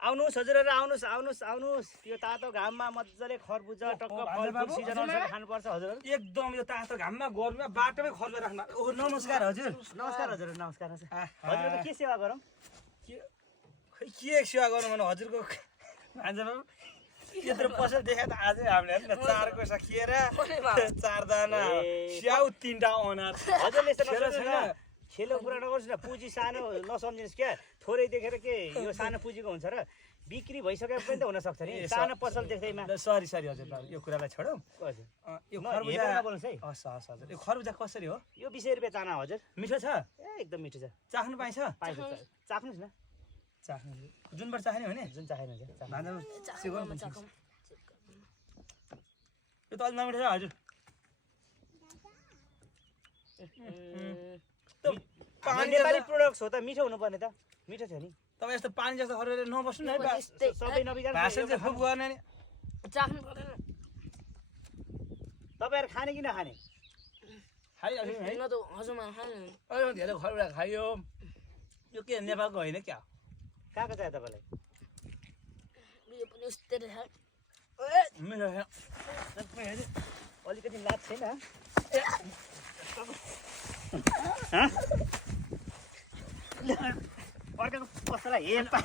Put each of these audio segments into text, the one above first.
आउनुस् हजुरहरु आउनुस् यो तातो घाममा मज्जाले खरबुजा टक्क फलफुल सिजन अनुसार खानुपर्छ हजुरहरु एकदम यो तातो घाममा गर्मीमा बाटोमै खर्च राख्नु ओहो नमस्कार हजुर नमस्कार नमस्कार हजुरहरु के सेवा गरौँ के सेवा गर्नु भने हजुरको मान्छे बाबु यत्रो पसल देखा त आजै हामीले हेर्नु न 4 कोसा खिएर 4 दाना स्याउ 3 टा अनार हजुरले यस्तो खेलो कुरा नगर्नुस् न पुँजी सानो नसम्झिनुस् क्या थोरै देखेर के यो सानो पुँजीको हुन्छ र बिक्री भइसकेको पनि त हुन सक्छ नि सानो पसल देख्दैमा सरी हजुर यो कुरालाई छोडौँ हजुर यो खरबुजा बोल्नुस् है हस् हजुर यो खरबुजा कसरी हो यो 20 रुपैयाँ चाना हजुर मिठो छ एकदम मिठो छ चाख्नु पाइन्छ चाख्नुस् न चाख्नु जुनबाट चाख्ने हो नि जुन चाहेन भान्जा यो त अलि नमिठो छ हजुर नेपाली प्रोडक्ट्स हो त मिठो हुनुपर्ने त मिठो थियो नि तपाईँ यस्तो पानी जस्तो खरेर नबस्नु न है सबै नबिगार भाषण चाहिँ खुब गर्ने नि चाख्नु पर्दैन तपाईहरु खाने कि नखाने खाइहाल्नु है न त हजुरमा खानु अहिले धेरै खरबुजा खाइयो यो के नेपालको होइन क्या कहाँको चाहियो तपाईँलाई यो पनि उस्तै छ मिठो अलिकति लाज छैन अर्काको पसललाई हेर पाइ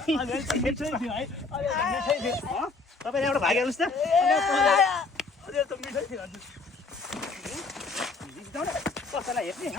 तपाईँ एउटा भागिहाल्नुहोस् त पसललाई हेर्ने